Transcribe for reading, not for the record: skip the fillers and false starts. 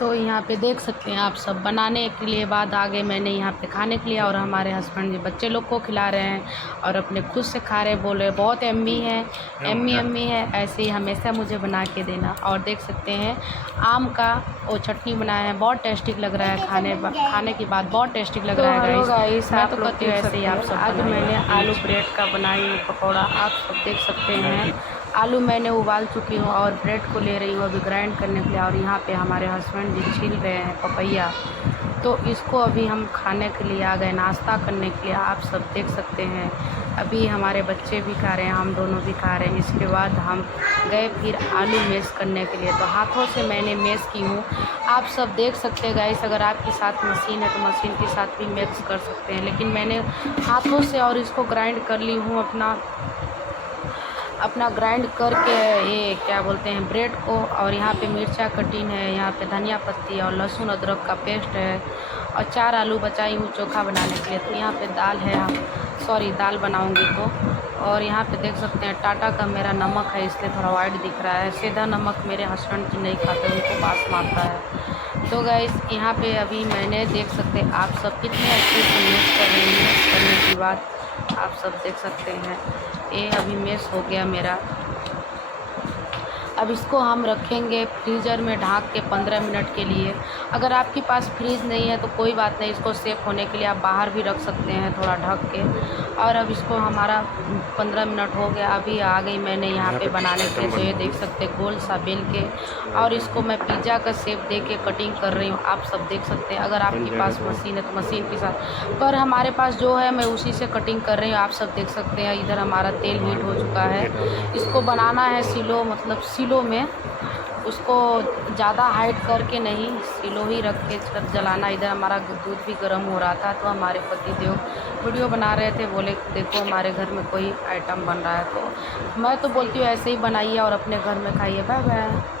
तो यहाँ पे देख सकते हैं आप सब, बनाने के लिए बाद आ गए मैंने यहाँ पे खाने के लिए, और हमारे हस्बैंड जी बच्चे लोग को खिला रहे हैं और अपने खुद से खा रहे, बोल रहे बहुत एम्मी है, एम्मी एम्मी है। ऐसे ही हमेशा मुझे बना के देना। और देख सकते हैं आम का वो चटनी बनाया है, बहुत टेस्टी लग रहा है, खाने के बाद बहुत टेस्टी लग रहा है गाइस। मैं तो कहती हूँ ऐसे ही आप सब। आज मैंने आलू ब्रेड का बनाई हूँ पकौड़ा, आप सब देख सकते हैं। आलू मैंने उबाल चुकी हूँ और ब्रेड को ले रही हूँ अभी ग्राइंड करने के लिए। और यहाँ पे हमारे हस्बैंड जी छील रहे हैं पपैया, तो इसको अभी हम खाने के लिए आ गए, नाश्ता करने के लिए। आप सब देख सकते हैं अभी हमारे बच्चे भी खा रहे हैं, हम दोनों भी खा रहे हैं। इसके बाद हम गए फिर आलू मैश करने के लिए, तो हाथों से मैंने मैश की हूँ। आप सब देख सकते हैं गाइस, अगर आपके साथ मशीन है तो मशीन के साथ भी मिक्स कर सकते हैं, लेकिन मैंने हाथों से और इसको ग्राइंड कर ली हूँ अपना ग्राइंड करके, ये क्या बोलते हैं, ब्रेड को। और यहाँ पे मिर्चा कटिंग है, यहाँ पे धनिया पत्ती और लहसुन अदरक का पेस्ट है, और 4 आलू बचाई हूँ चोखा बनाने के लिए। तो यहाँ पे दाल है, दाल बनाऊँगी तो। और यहाँ पे देख सकते हैं टाटा का मेरा नमक है, इसलिए थोड़ा वाइट दिख रहा है। सीधा नमक मेरे हस्बैंड जी नहीं खाते, उनको बास मारता है। तो गाइस यहाँ पे अभी मैंने देख सकते हैं आप सब कितने अच्छे से मिक्स कर रही हैं। मिक्स करने के बाद आप सब देख सकते हैं ये अभी मैश हो गया मेरा। अब इसको हम रखेंगे फ्रीज़र में ढक के 15 मिनट के लिए। अगर आपके पास फ्रीज़ नहीं है तो कोई बात नहीं, इसको सेफ होने के लिए आप बाहर भी रख सकते हैं थोड़ा ढक के। और अब इसको हमारा 15 मिनट हो गया, अभी आ गई मैंने यहाँ पे बनाने के लिए। तो ये देख सकते हैं गोल सा बेल के, और इसको मैं पिज़्ज़ा का शेप दे के कटिंग कर रही हूँ। आप सब देख सकते हैं, अगर आपके पास मशीन है तो मशीन के साथ, पर हमारे पास जो है मैं उसी से कटिंग कर रही हूँ। आप सब देख सकते हैं इधर हमारा तेल हीट हो चुका है। इसको बनाना है सिलो, मतलब सिलो में, उसको ज़्यादा हाइट करके नहीं, सिलो ही रख के जलाना। इधर हमारा दूध भी गर्म हो रहा था, तो हमारे पति देव वीडियो बना रहे थे, बोले देखो हमारे घर में कोई आइटम बन रहा है। तो मैं तो बोलती हूँ ऐसे ही बनाइए और अपने घर में खाइए। Bye bye.